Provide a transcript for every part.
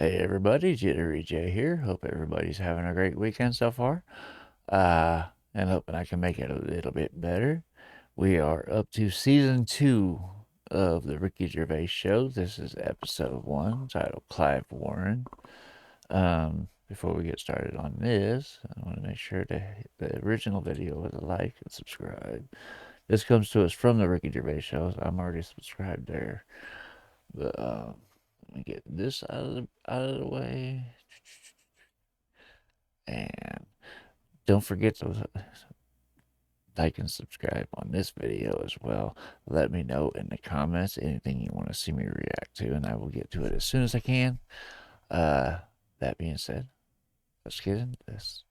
Hey everybody, JitteryJay here. Hope everybody's having a great weekend so far. And hoping I can make it a little bit better. We are up to season 2 of the Ricky Gervais Show. This is episode 1, titled Clive Warren. Before we get started on this, I want to make sure to hit the original video with a like and subscribe. This comes to us from the Ricky Gervais Show, so I'm already subscribed there. But let me get this out of the way. And don't forget to like and subscribe on this video as well. Let me know in the comments anything you want to see me react to, and I will get to it as soon as I can. That being said, let's get into this.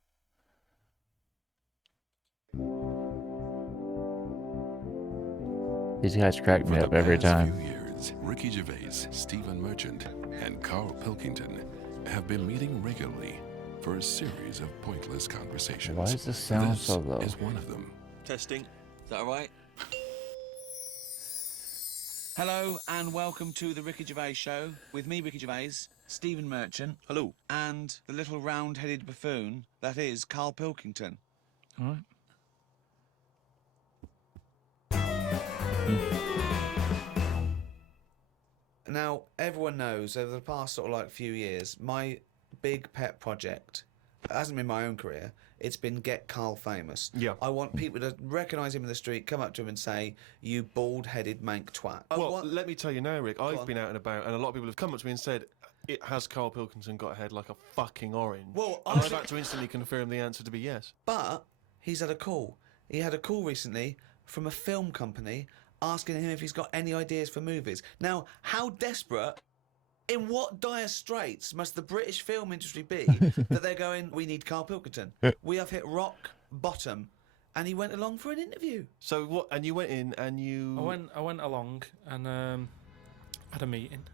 These guys crack me up every time. For the past few years, Ricky Gervais, Stephen Merchant, and Karl Pilkington have been meeting regularly for a series of pointless conversations. Why does this sound so low? This is one of them. Testing. Is that all right? Hello and welcome to the Ricky Gervais Show with me, Ricky Gervais, Stephen Merchant. Hello. And the little round-headed buffoon that is Karl Pilkington. All right. Now, everyone knows over the past sort of like few years, my big pet project, it hasn't been my own career, it's been get Karl famous. Yeah. I want people to recognise him in the street, come up to him and say, "You bald-headed mank twat." Well, let me tell you now, Rick, I've been out and about, and a lot of people have come up to me and said, "It has Karl Pilkington got a head like a fucking orange?" Well, and I've had to instantly confirm the answer to be yes. But he's had a call. He had a call recently from a film company asking him if he's got any ideas for movies. Now, how desperate, in what dire straits must the British film industry be that they're going, "We need Karl Pilkington. We have hit rock bottom." And he went along for an interview. So what? And you went in and you... I went along and had a meeting,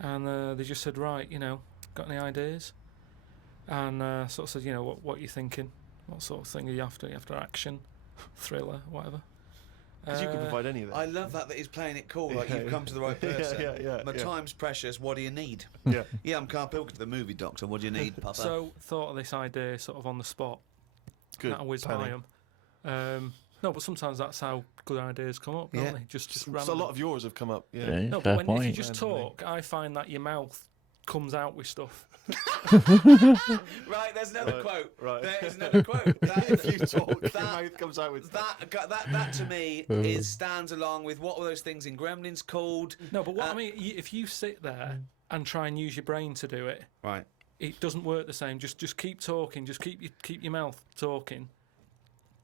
and they just said, "Right, got any ideas?" And sort of said, what are you thinking? What sort of thing are you after? You after action, thriller, whatever? Because you can provide any of that. I love that he's playing it cool, like you've come to the right person. Yeah. My time's precious, what do you need? Yeah. Yeah, I'm Karl Pilkington, the movie doctor, what do you need, Papa? So thought of this idea sort of on the spot. Good. That whiz by 'em. No, but sometimes that's how good ideas come up, don't they? Just So random. a lot of yours have come up. Yeah. Yeah. No, Fair but if you point. just talk, I find that your mouth comes out with stuff. Right, there's another quote. Right. There is another quote. If you talk, your mouth comes out with... That to me stands along with what were those things in Gremlins called? No, but what I mean, if you sit there and try and use your brain to do it, Right. it doesn't work the same. Just keep talking. Just keep your mouth talking,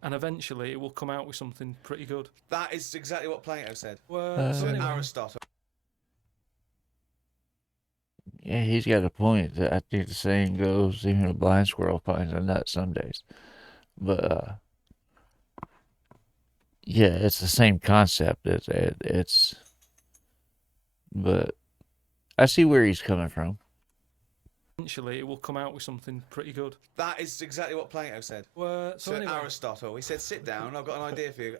and eventually it will come out with something pretty good. That is exactly what Plato said. So anyway, Aristotle. Yeah, he's got a point. I think the saying goes, even a blind squirrel finds a nut some days. But, yeah, it's the same concept. It's but I see where he's coming from. eventually it will come out with something pretty good. That is exactly what Plato said. So anyway, Aristotle, he said, "Sit down, I've got an idea for you."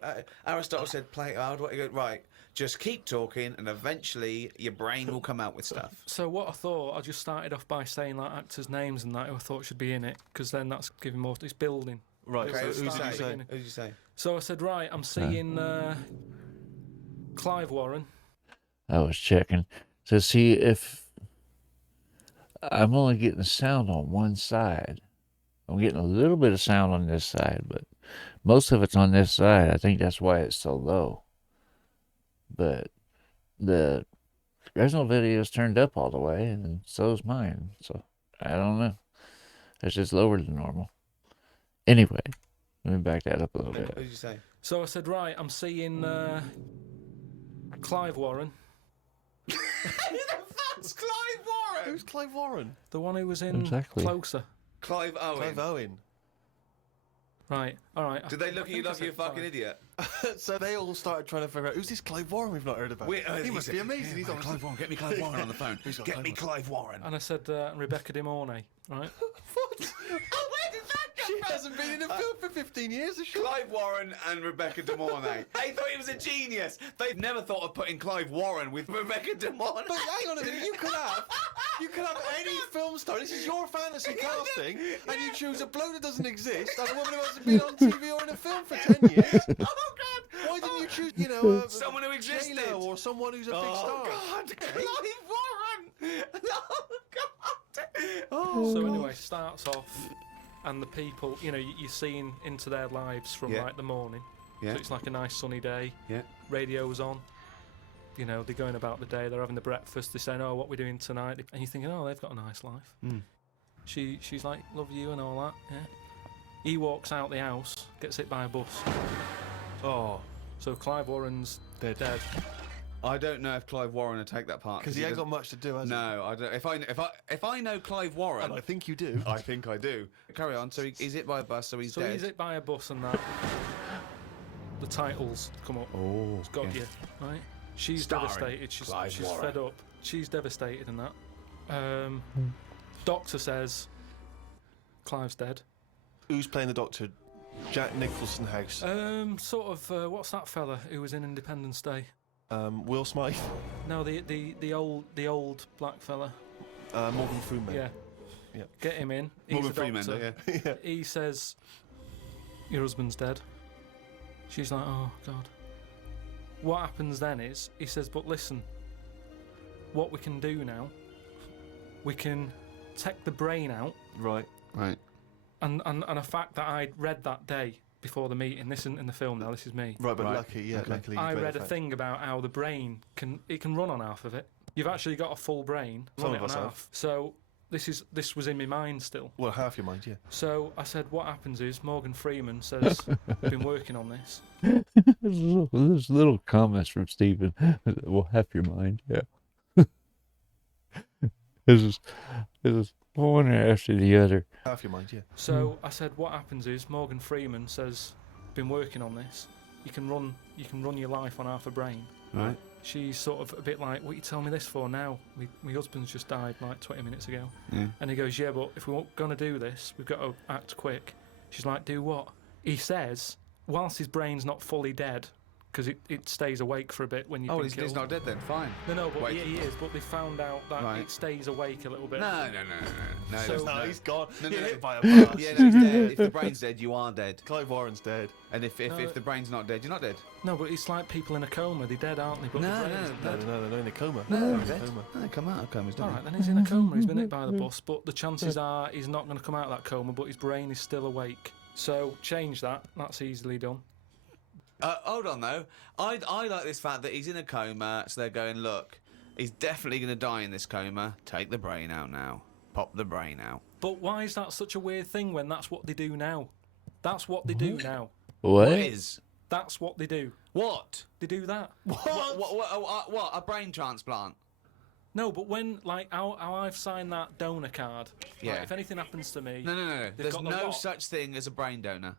Aristotle said, "Plato, how do I go?" Right, just keep talking, and eventually your brain will come out with stuff. so what I thought, I just started off by saying like actors' names and that who I thought should be in it, because then that's giving more. It's building. Right, Okay, so who did you say? Who did you say? So I said, right, I'm seeing Clive Warren. I was checking to see if I'm only getting sound on one side. I'm getting a little bit of sound on this side, but most of it's on this side. I think that's why it's so low. But the original video is turned up all the way, and so is mine. So I don't know. It's just lower than normal. Anyway, let me back that up a little Who bit. did you say? So I said, right, I'm seeing Clive Warren, Who the fuck's Clive Warren? Who's Clive Warren? the one who was in Exactly. Closer. Clive Owen. Clive Owen. Right, all right. Did they look at you I like you're a said fucking Clive. idiot? So they all started trying to figure out, who's this Clive Warren we've not heard about? He must be amazing. He's on Clive Warren. Get me Clive Warren on the phone. Who's got Get Clive me Warren? Clive Warren. And I said Rebecca De Mornay, right? What? Oh, where did that She hasn't been in a film for 15 years, has she? Clive Warren and Rebecca De Mornay. They thought he was a genius. They've never thought of putting Clive Warren with Rebecca De Mornay. But hang on a minute, you could have any film star. This is your fantasy casting, and you choose a bloke that doesn't exist and a woman who hasn't been on TV or in a film for 10 years. Oh God! Why didn't you choose, you know, someone who existed, J-Lo or someone who's a big star? Oh God! Clive Warren! Oh God! Oh. So anyway, starts off, and the people, you know, you're seeing into their lives from like the morning. Yeah. So it's like a nice sunny day. Yeah. Radio's on. You know, they're going about the day. They're having the breakfast. They're saying, "Oh, what we're doing tonight?" And you're thinking, "Oh, they've got a nice life." Mm. She's like, "Love you" and all that. Yeah. He walks out the house, gets hit by a bus. Oh, So Clive Warren's dead. I don't know if Clive Warren would take that part because he ain't got much to do, has he? No, I don't. If I know Clive Warren, And I think you do. I think I do. Carry on. So he's hit by a bus, so he's dead. He's hit by a bus and that. The titles come up. Oh, It's got you, right? She's Starring devastated. She's Clive Warren. fed up. She's devastated and that. Doctor says Clive's dead. Who's playing the Doctor? Jack Nicholson House. Sort of. What's that fella who was in Independence Day? Will Smythe. No, the old black fella. Morgan Freeman. Yeah. Yeah. Get him in. He's Morgan a Freeman, doctor. yeah. He says, "Your husband's dead." She's like, "Oh God." What happens then is he says, "But listen, what we can do now, we can take the brain out." Right. Right. And a fact that I'd read that day before the meeting. This isn't in the film now. This is me. Right, but Right. luckily, I you read a thing about how the brain can run on half of it. You've actually got a full brain. Some Run of it on us have. half. So this was in my mind still. Well, half your mind, yeah. So I said, what happens is Morgan Freeman says, "I've been working on this." There's little comments from Stephen. Well, half your mind, yeah. This is one after the other. Half your mind, yeah. So I said, what happens is Morgan Freeman says, "Been working on this. You can run your life on half a brain." Right. She's sort of a bit like, "What are you telling me this for now? My husband's just died like 20 minutes ago." Yeah. And he goes, "Yeah, but if we're going to do this, we've got to act quick." She's like, "Do what?" He says, whilst his brain's not fully dead, because it stays awake for a bit when you've Oh, been he's not dead then. Fine. No, but Wait. yeah, he is. But they found out that Right. it stays awake a little bit. No. So- No, he's gone. No, You're no. hit by a bus. Yeah, no, he's dead. If the brain's dead, you are dead. Clive Warren's dead. And if the brain's not dead, you're not dead. No, but it's like people in a coma. They're dead, aren't they? But the brain's dead. No, they're in a coma. No, They're they're in a dead. coma. No, they come out of comas, don't All they? right, then he's in a coma. He's been hit by the bus, but the chances are he's not going to come out of that coma. But his brain is still awake. So change that. That's easily done. Hold on though. I like this fact that he's in a coma, so they're going, look, he's definitely going to die in this coma. Take the brain out now. Pop the brain out. But why is that such a weird thing when that's what they do now? That's what they do now. What? What is? That's what they do. What? They do that. What? A brain transplant? No, but when, like, how I've signed that donor card, Yeah. like, if anything happens to me... No. they've There's got the no lot. such thing as a brain donor.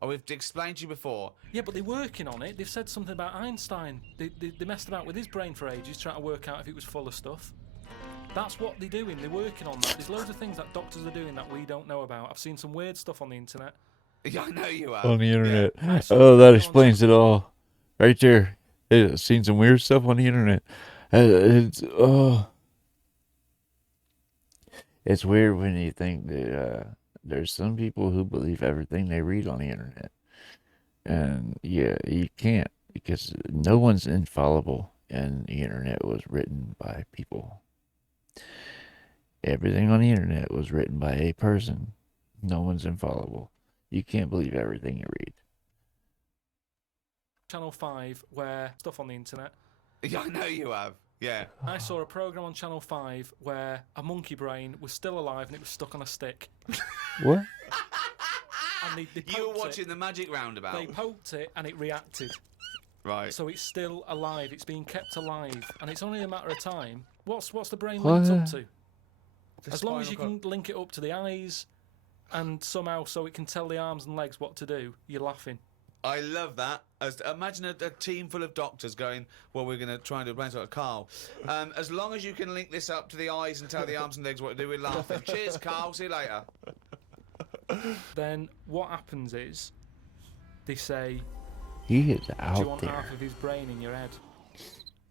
Oh, we've explained to you before. Yeah, but they're working on it. They've said something about Einstein. They messed about with his brain for ages, trying to work out if it was full of stuff. That's what they're doing. They're working on that. There's loads of things that doctors are doing that we don't know about. I've seen some weird stuff on the internet. Yeah, I know you have. On the internet. I saw Oh, that something on explains it all. Right there. I've seen some weird stuff on the internet. It's weird when you think that there's some people who believe everything they read on the internet. And yeah, you can't, because no one's infallible, and the internet was written by people. Everything on the internet was written by a person. No one's infallible. You can't believe everything you read. Channel 5 where stuff on the internet. Yeah, I know you have. Yeah. I saw a program on Channel 5 where a monkey brain was still alive and it was stuck on a stick. What? And they You were poked watching it. the Magic Roundabout. They poked it and it reacted. Right. So it's still alive. It's being kept alive, and it's only a matter of time. What's the brain What? linked up to? The As long as you spinal can link it up to the eyes, and somehow so it can tell the arms and legs what to do, you're laughing. I love that. Imagine a team full of doctors going, well, we're going to try and do a brain transplant. Carl, as long as you can link this up to the eyes and tell the arms and legs what to do, we're laughing. Cheers, Carl. See you later. Then what happens is they say, He is "Do you out want there. half of his brain in your head?"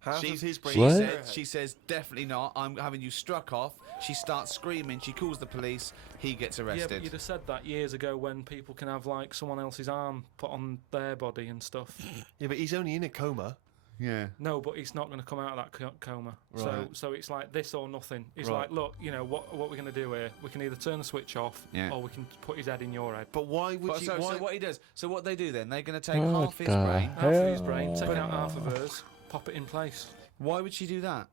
Half of his brain. What? She says, definitely not. I'm having you struck off. She starts screaming. She calls the police. He gets Yeah, arrested. but you'd have said that years ago when people can have like someone else's arm put on their body and stuff. Yeah, but he's only in a coma. Yeah. No, but he's not going to come out of that coma. Right. So it's like this or nothing. He's Right. like, look, you know what we're going to do here? We can either turn the switch off, Yeah. or we can put his head in your head. But why would But you? so why? what he does? So what they do then? They're going to take What half his the brain. Half of his brain, take hell? out half of hers, pop it in place. Why would she do that?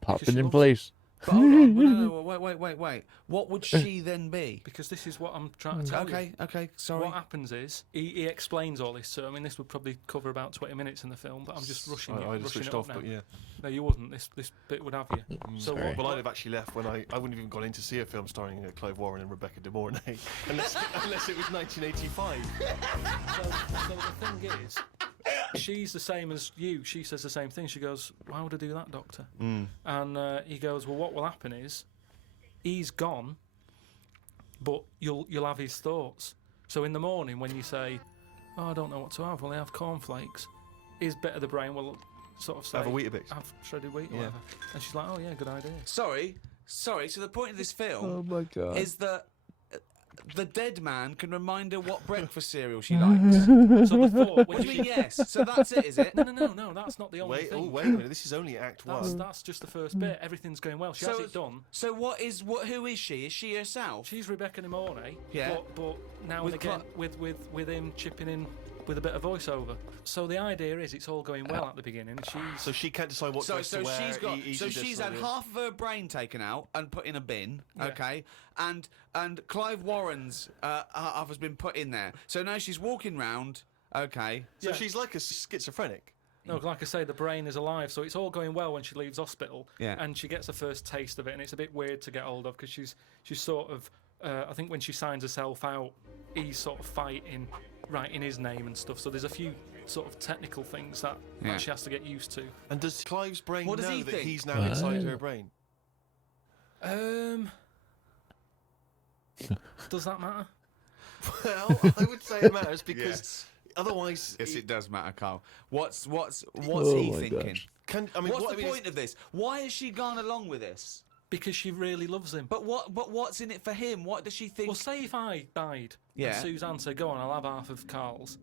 Pop Because it she in loves place. But hold on. No, wait. What would she then be? Because this is what I'm trying to tell you. Okay. Sorry. What happens is he explains all this. So I mean, this would probably cover about 20 minutes in the film, but I'm just rushing it. I just rushing switched it up off, now. but yeah. No, you wouldn't. This bit would have you. So Sorry. what? Well, I'd have actually left when I wouldn't have even gone in to see a film starring Clive Warren and Rebecca De Mornay, unless it was 1985. So the thing is, she's the same as you. She says the same thing. She goes, "Why would I do that, doctor?" And he goes, "Well, what will happen is, he's gone, but you'll have his thoughts. So in the morning when you say, 'Oh, I don't know what to have. Will I have cornflakes?' His bit of the brain will sort of say, Have a Weetabix. have shredded wheat, or Yeah. whatever." And she's like, "Oh yeah, good idea." Sorry. So the point of this film Oh my god. is that the dead man can remind her what breakfast cereal she likes. So the thought, What when do you she, mean yes? So that's it, is it? no, that's not the only Wait, thing. wait a minute. This is only Act That's, 1. that's just the first bit. Everything's going well. She has it done. So who is she? Is she herself? She's Rebecca De Mornay, Yeah. but now With and again with him chipping in with a bit of voiceover. So the idea is it's all going well at the beginning. So she can't decide what dress to wear. She's had half of her brain taken out and put in a bin, Yeah. okay? And Clive Warren's half has been put in there. So now she's walking round, okay? So Yeah. she's like a schizophrenic. No, like I say, the brain is alive, so it's all going well when she leaves hospital, Yeah. and she gets the first taste of it, and it's a bit weird to get hold of because she's sort of, I think when she signs herself out, he's sort of fighting, writing his name and stuff. So there's a few sort of technical things that she has to get used to. And does Clive's brain What does know he that think? he's now inside her brain? Does that matter? Well, I would say it matters because otherwise, Yes, it does matter, Carl. What's Oh he my thinking? gosh. What's the point of this? Why has she gone along with this? Because she really loves him. But what's in it for him? What does she think? Well, say if I died, Yeah. and Suzanne said, "Go on, I'll have half of Karl's,"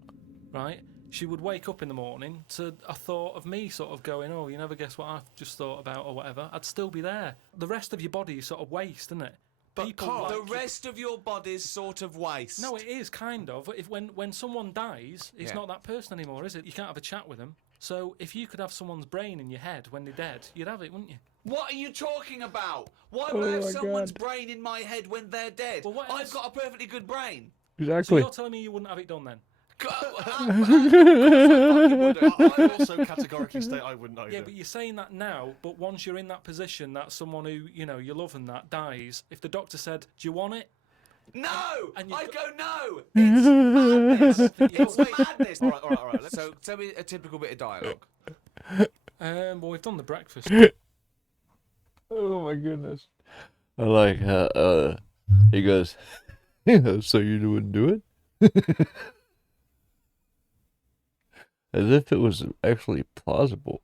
right? She would wake up in the morning to a thought of me sort of going, "Oh, you never guess what I've just thought about," or whatever. I'd still be there. The rest of your body is sort of waste, isn't it? But Carl, the rest of your body's sort of waste. No, it is kind of. If when someone dies, it's Yeah. not that person anymore, is it? You can't have a chat with them. So if you could have someone's brain in your head when they're dead, you'd have it, wouldn't you? What are you talking about? Why would I have someone's brain in my head when they're dead? Well, what I've else? got a perfectly good brain. So Exactly. you're telling me you wouldn't have it done then? I also categorically state I wouldn't either. Yeah, but you're saying that now, but once you're in that position that someone who, you know, you love and that dies, if the doctor said, "Do you want it?" No! And you've I'd got- go no! It's madness! It's Wait. madness! All right. So tell me a typical bit of dialogue. Well, we've done the breakfast. Oh my goodness. I like how he goes, "So you wouldn't do it?" As if it was actually plausible.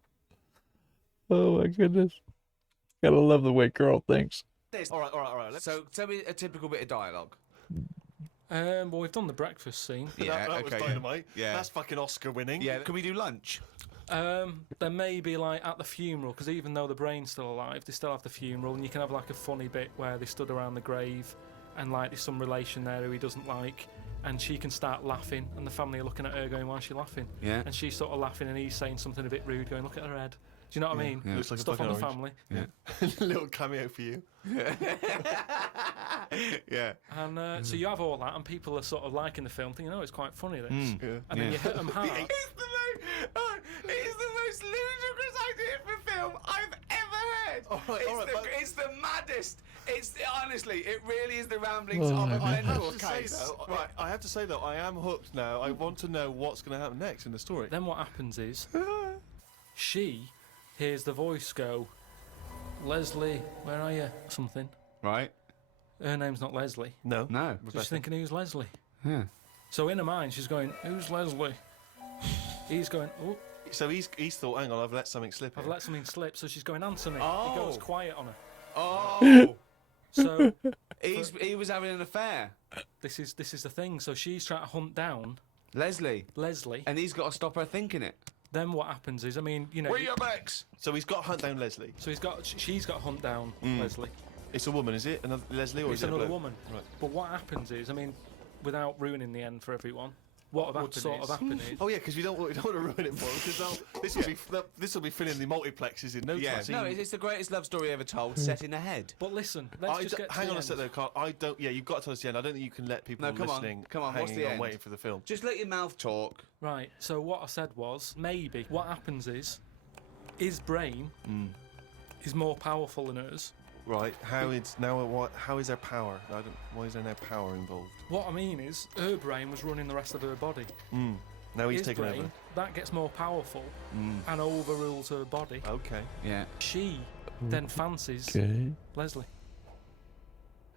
Oh my goodness. Gotta love the way Karl thinks. All right. So tell me a typical bit of dialogue. Well, we've done the breakfast scene. that was dynamite. Yeah. That's fucking Oscar winning. Yeah, can we do lunch? There may be like at the funeral, because even though the brain's still alive, they still have the funeral, and you can have like a funny bit where they stood around the grave, and like there's some relation there who he doesn't like, and she can start laughing, and the family are looking at her going, "Why is she laughing?" Yeah. And she's sort of laughing, and he's saying something a bit rude, going, "Look at her head." Do you know what I mean? Yeah. Looks like a Stuff on the fucking family. Yeah. Little cameo for you. Yeah. And so you have all that, and people are sort of liking the film, thinking, "Oh, it's quite funny this." Yeah. And then you hit them hard. It's the most ludicrous idea for film I've ever heard. All right, but- It's the maddest. Honestly, it really is the ramblings Oh of my a God. mental to say, case. though, right, I have to say though, I am hooked now. I want to know what's going to happen next in the story. Then what happens is, she hears the voice go, "Leslie, where are you?" Something. Right. her name's not Leslie. No. No. So she's thinking, who's Leslie? Yeah. So in her mind, she's going, who's Leslie? He's going, oh, So he's thought, hang on, I've let something slip. I've here. let something slip. So she's going, answer me. Oh. He goes quiet on her. Oh. So he was having an affair. this is the thing. So she's trying to hunt down Leslie. Leslie. And he's got to stop her thinking it. Then what happens is, I mean, you know. Where your backs? So he's got to hunt down Leslie. So she's got to hunt down Leslie. It's a woman, is it? Another Leslie, or It's is it a another bloke? woman. Right. But what happens is, I mean, without ruining the end for everyone, what What sort of happened is. Oh yeah, because we don't want to ruin it for them, because this will be filling the multiplexes in no time. No, it's the greatest love story ever told, set in a head. But listen, let's just get to hang the on a end. sec though, Carl. I don't. Yeah, you've got to tell us the end. I don't think you can let people No, come on, listening come on, what's hanging the on end? waiting for the film. Just let your mouth talk. Right, so what I said was, maybe what happens is, his brain is more powerful than hers. Right. How is there power? Why is there no power involved? What I mean is, her brain was running the rest of her body. Now he's His taken brain, over. that gets more powerful and overrules her body. Okay. Yeah. She then fancies Leslie.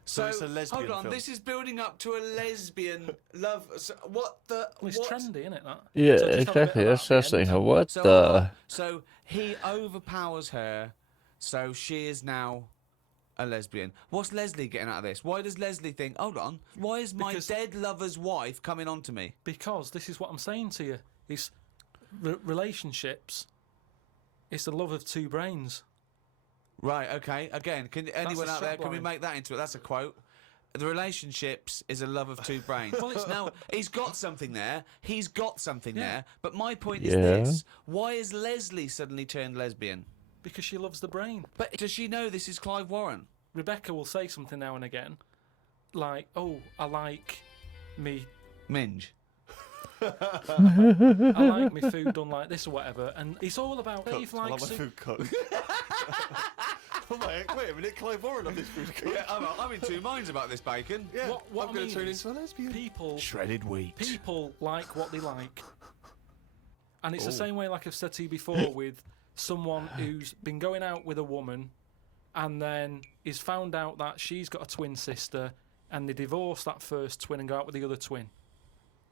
So it's a lesbian hold on, film. this is building up to a lesbian love. So what the? Well, it's what? trendy, isn't it, that? Yeah, So just have a bit exactly. of That's that at just the end. thinking, what So, the? so he overpowers her, so she is now a lesbian. What's Leslie getting out of this? Why does Leslie think, hold on, why is my Because- dead lover's wife coming on to me? Because this is what I'm saying to you. It's relationships. It's the love of two brains. Right, okay. Again, can anyone the out there, can we strapline. make that into it? That's a quote. The relationships is a love of two brains. Well, it's- Now, he's got something there. He's got something Yeah. there. But my point is Yeah. this. Why is Leslie suddenly turned lesbian? Because she loves the brain. But does she know this is Clive Warren? Rebecca will say something now and again, like, "Oh, I like me, Minge. I like me food done like this or whatever." And it's all about Cooked. if I like like my food cooked. Oh my! Wait a minute, Clive Warren on this food cooked. Yeah, I'm in two minds about this bacon. Yeah, what I'm I going mean to turn is into a lesbian. people Shredded wheat. people like what they like, and it's the same way, like I've said to you before, with someone who's been going out with a woman, and then is found out that she's got a twin sister, and they divorce that first twin and go out with the other twin.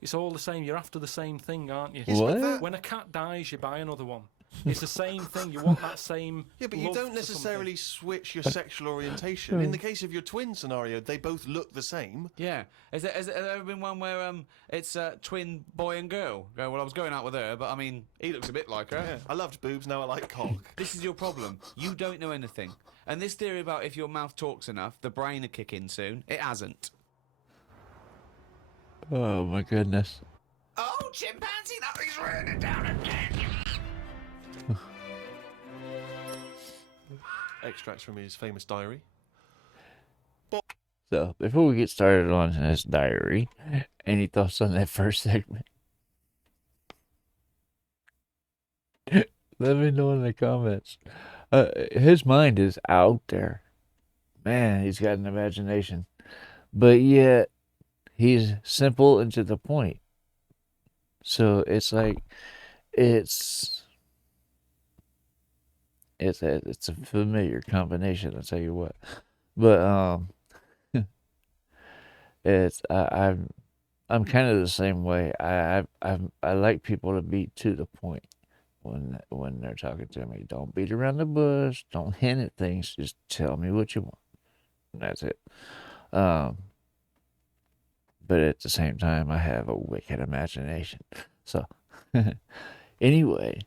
It's all the same. You're after the same thing, aren't you? What? When a cat dies, you buy another one. It's the same thing. You want that same. Yeah, but you love don't for necessarily switch your sexual orientation. In the case of your twin scenario, they both look the same. Yeah. Has there ever been one where it's a twin boy and girl? Go, well, I was going out with her, but I mean, he looks a bit like her. Yeah, I loved boobs, now I like cock. This is your problem. You don't know anything. And this theory about if your mouth talks enough, the brain will kick in soon. It hasn't. Oh my goodness. Oh, chimpanzee, that is raining down again. Extracts from his famous diary. So, before we get started on his diary, any thoughts on that first segment? Let me know in the comments. His mind is out there. Man, he's got an imagination. But yet, he's simple and to the point. So, it's like, it's a familiar combination, I'll tell you what. But, I'm kind of the same way. I like people to be to the point when they're talking to me. Don't beat around the bush. Don't hint at things. Just tell me what you want. And that's it. But at the same time, I have a wicked imagination. So anyway,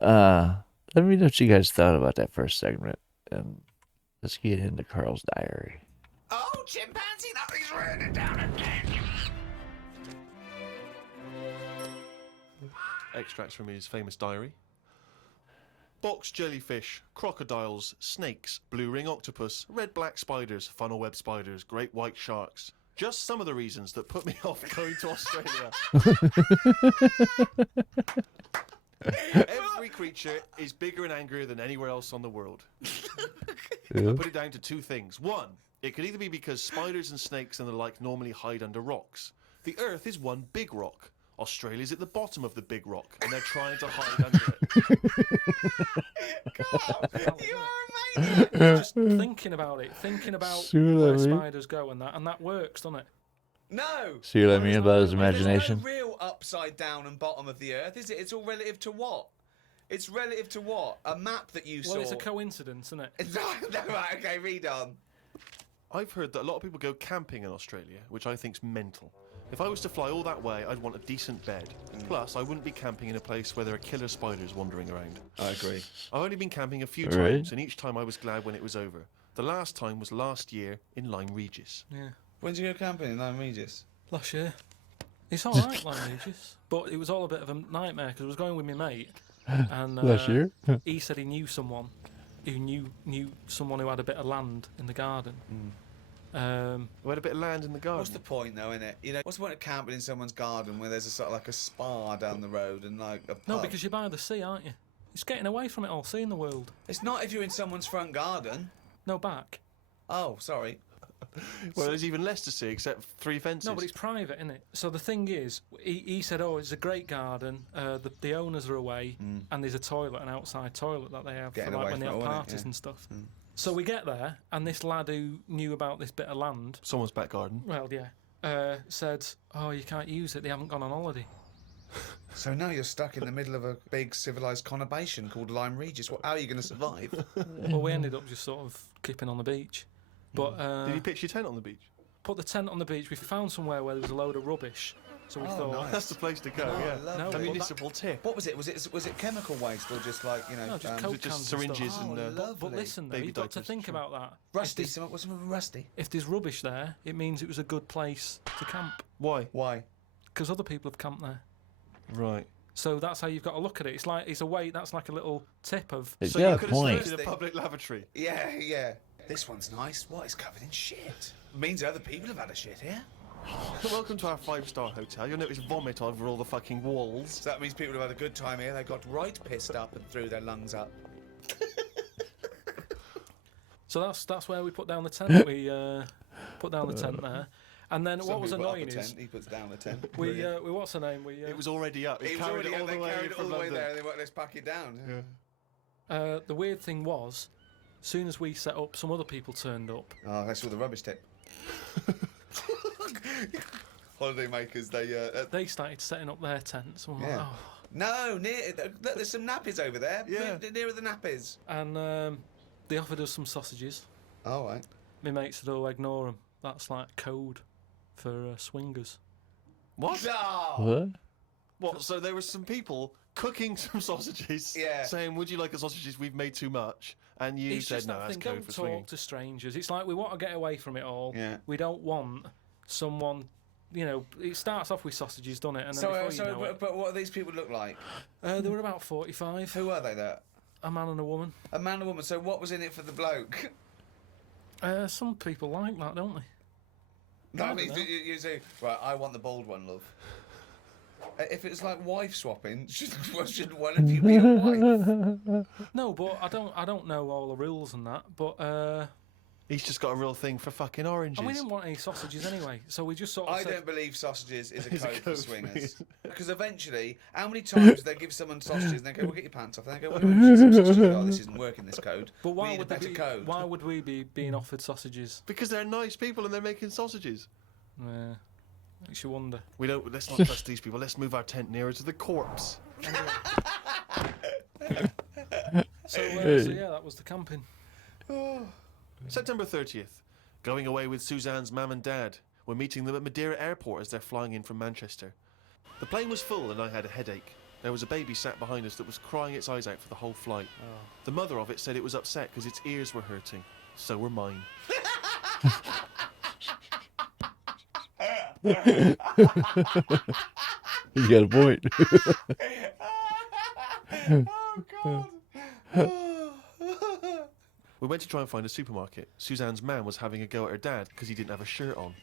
let me know what you guys thought about that first segment, and let's get into Karl's diary. Oh, chimpanzee, that is raining down again. Extracts from his famous diary. Box jellyfish, crocodiles, snakes, blue ring octopus, red-black spiders, funnel web spiders, great white sharks. Just some of the reasons that put me off going to Australia. Every creature is bigger and angrier than anywhere else on the world. I put it down to two things. One, it could either be because spiders and snakes and the like normally hide under rocks. The Earth is one big rock. Australia's at the bottom of the big rock, and they're trying to hide under it. Carl, you are amazing. Just thinking about it, thinking about where spiders go and that works, doesn't it? No. See what I mean about his There's imagination? no real upside down and bottom of the earth, is it? It's all relative to what? It's relative to what? A map that you saw. Well, it's a coincidence, isn't it? No, right, okay, read on. I've heard that a lot of people go camping in Australia, which I think's mental. If I was to fly all that way, I'd want a decent bed. Plus, I wouldn't be camping in a place where there are killer spiders wandering around. I agree. I've only been camping a few Right. times, and each time I was glad when it was over. The last time was last year in Lyme Regis. Yeah. When did you go camping in Lyme Regis? Last year. It's all right, Lyme Regis, but it was all a bit of a nightmare because I was going with my mate, and Last year? he said he knew someone who knew someone who had a bit of land in the garden. We had a bit of land in the garden. What's the point, though, innit? You know, what's the point of camping in someone's garden where there's a sort of like a spa down the road and like a pub? No, because you're by the sea, aren't you? It's getting away from it all, seeing the world. It's not if you're in someone's front garden. No, back. Oh, sorry. Well, there's even less to see except 3 fences. No, but it's private, isn't it? So the thing is, he said, oh, it's a great garden, the owners are away, and there's a toilet, an outside toilet that they have Getting for like away when they from have it, wasn't it? parties Yeah. and stuff. So we get there, and this lad who knew about this bit of land, Someone's back garden. well, yeah, said, oh, you can't use it, they haven't gone on holiday. So now you're stuck in the middle of a big civilised conurbation called Lyme Regis. Well, how are you going to survive? Well, we ended up just sort of kipping on the beach. But Did you pitch your tent on the beach? put the tent on the beach. We found somewhere where there was a load of rubbish. So we Oh, thought, nice. That's the place to go, Oh, yeah. lovely. No, A but municipal tip. What was it? Was it chemical waste or just like, you know... no, just um, Coke was it just cans and syringes stuff. and, lovely. But listen, though, baby you've got to diapers, think sure. about that. Rusty, If there's, what's with rusty? if there's rubbish there, it means it was a good place to camp. Why? Why? Because other people have camped there. Right. So that's how you've got to look at it. It's a way. That's like a little tip of. It's So got you a could point. have stayed in a public lavatory. Yeah, yeah. This one's nice. What? It's covered in shit. Means other people have had a shit here. Welcome to our 5-star hotel. You'll notice vomit over all the fucking walls. So that means people have had a good time here. They got right pissed up and threw their lungs up. So that's where we put down the tent. We put down the tent there, and then what was Somebody put up annoying a is tent, he puts down a tent. we what's the name? We It was already up. He It was carried already it all they the way carried it all from the way London. there and they went, let's pack it down. the weird thing was, as soon as we set up, some other people turned up. Oh, that's all the rubbish tip. Holiday makers, They started setting up their tents. And, Yeah. like, oh. No, look, there's some nappies over there. Yeah. Nearer the nappies. And they offered us some sausages. All right. My mate said, "Oh, ignore them. That's like code for swingers." What? No! What? What? So there were some people cooking some sausages, Yeah. saying, "Would you like the sausages? We've made too much." And you It's said, just "No, that that's thing. code Don't for talk swinging." to strangers. It's like we want to get away from it all. Yeah. We don't want someone. You know, it starts off with sausages, doesn't it? And then So, before you know but what do these people look like? it, they were about 45. Who are they there? A man and a woman. A man and a woman. So what was in it for the bloke? Some people like that, don't they? No, I I mean, don't know. you say, right, I want the bald one, love. If it's like wife swapping, should one of you be a wife? No, but I don't know all the rules and that. But He's just got a real thing for fucking oranges. and we didn't want any sausages anyway, so we just sort of I said, don't believe sausages is a Is a code for code for swingers. swingers. Because eventually, how many times they give someone sausages and they go, "Well, get your pants off," and they go, "Well, we some sausages." Oh, this isn't working. This code. But we why need would a better they be, code. Why would we be being offered sausages? Because they're nice people and they're making sausages. Yeah, makes you wonder. We don't. Let's not trust these people. Let's move our tent nearer to the corpse. So yeah, that was the camping. September 30th. Going away with Suzanne's mum and dad. We're meeting them at Madeira Airport as they're flying in from Manchester. The plane was full and I had a headache. There was a baby sat behind us that was crying its eyes out for the whole flight. The mother of it said it was upset because its ears were hurting. So were mine. He's got a point. Oh God. We went to try and find a supermarket. Suzanne's man was having a go at her dad because he didn't have a shirt on.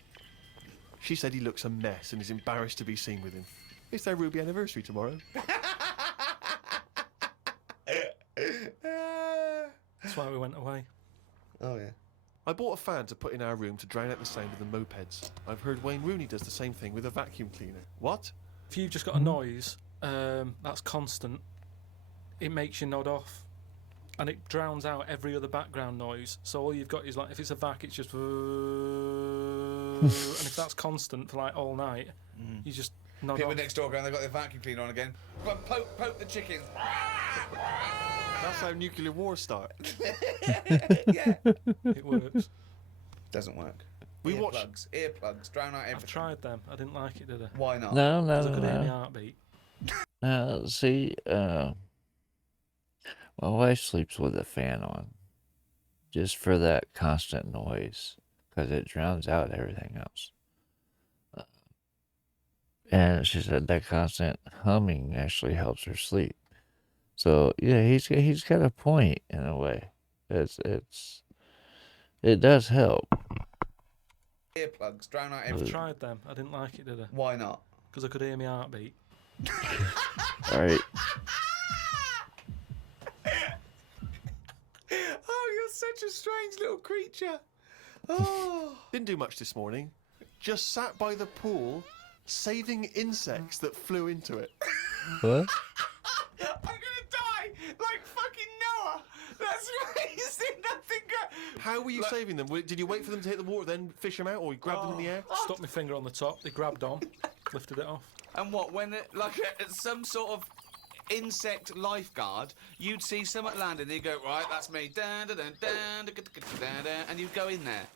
She said he looks a mess and is embarrassed to be seen with him. It's their Ruby anniversary tomorrow. That's why we went away. Oh yeah. I bought a fan to put in our room to drown out the sound of the mopeds. I've heard Wayne Rooney does the same thing with a vacuum cleaner. What? If you've just got a noise that's constant, it makes you nod off, and it drowns out every other background noise. So all you've got is like, if it's a vac, it's just, and if that's constant for like all night, you just nod People off. next door going, they've got their vacuum cleaner on again. But poke the chickens. That's how nuclear wars start. Yeah. It works. Doesn't work. We watch. Earplugs, drown out everything. I've tried them. I didn't like it, did I? Why not? No, Because no, I could hear my no. heartbeat. See, my wife sleeps with a fan on, just for that constant noise, because it drowns out everything else. And she said that constant humming actually helps her sleep. So yeah, he's got a point in a way. It does help. Earplugs, drown out I've everything. tried them. I didn't like it, did I? Why not? Because I could hear my heartbeat. All right. Oh, you're such a strange little creature. Oh. Didn't do much this morning. Just sat by the pool, saving insects that flew into it. What? I'm gonna die like fucking Noah. That's crazy. Nothing good. How were you saving them? Did you wait for them to hit the water, then fish them out, or you grabbed them in the air? Stuck my finger on the top. They grabbed on, lifted it off. And what, when it, like some sort of insect lifeguard, you'd see something landing, and you'd go, right, that's me, and you'd go in there.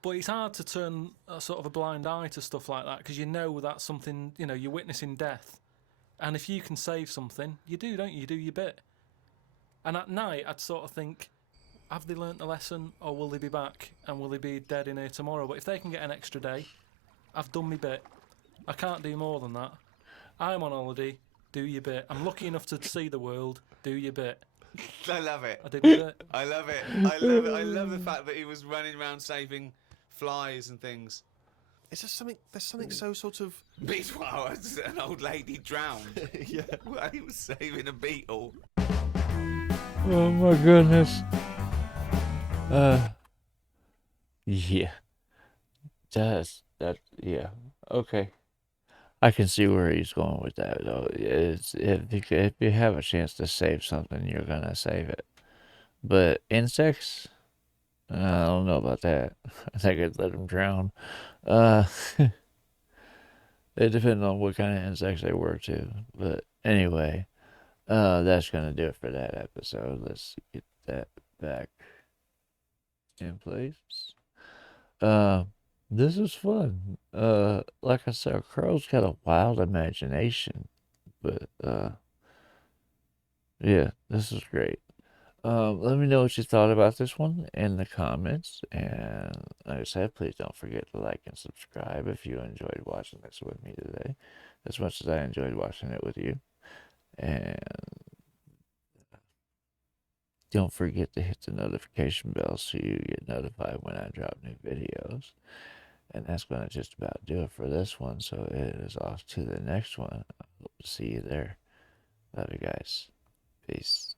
But it's hard to turn a sort of a blind eye to stuff like that, because you know that's something, you know, you're witnessing death. And if you can save something, you do, don't you? You do your bit. And at night, I'd sort of think, have they learnt the lesson, or will they be back, and will they be dead in here tomorrow? But if they can get an extra day, I've done my bit. I can't do more than that. I'm on holiday, do your bit. I'm lucky enough to see the world, do your bit. I love it. I did my bit. I love it. I love it. I love the fact that he was running around saving flies and things. Is there something? There's something so sort of. Meanwhile, an old lady drowned. Yeah. While he was saving a beetle. Oh my goodness. Yeah. Yeah. Okay. I can see where he's going with that, though. It's if you have a chance to save something, you're gonna save it. But insects, I don't know about that. I think I'd let them drown. It depends on what kind of insects they were too. But anyway, that's gonna do it for that episode. Let's get that back in place. This is fun. Like I said, Karl's got a wild imagination, but yeah, this is great. Let me know what you thought about this one in the comments, and like I said, please don't forget to like and subscribe if you enjoyed watching this with me today, as much as I enjoyed watching it with you. And don't forget to hit the notification bell so you get notified when I drop new videos. And that's going to just about do it for this one. So it is off to the next one. I hope to see you there. Love you guys. Peace.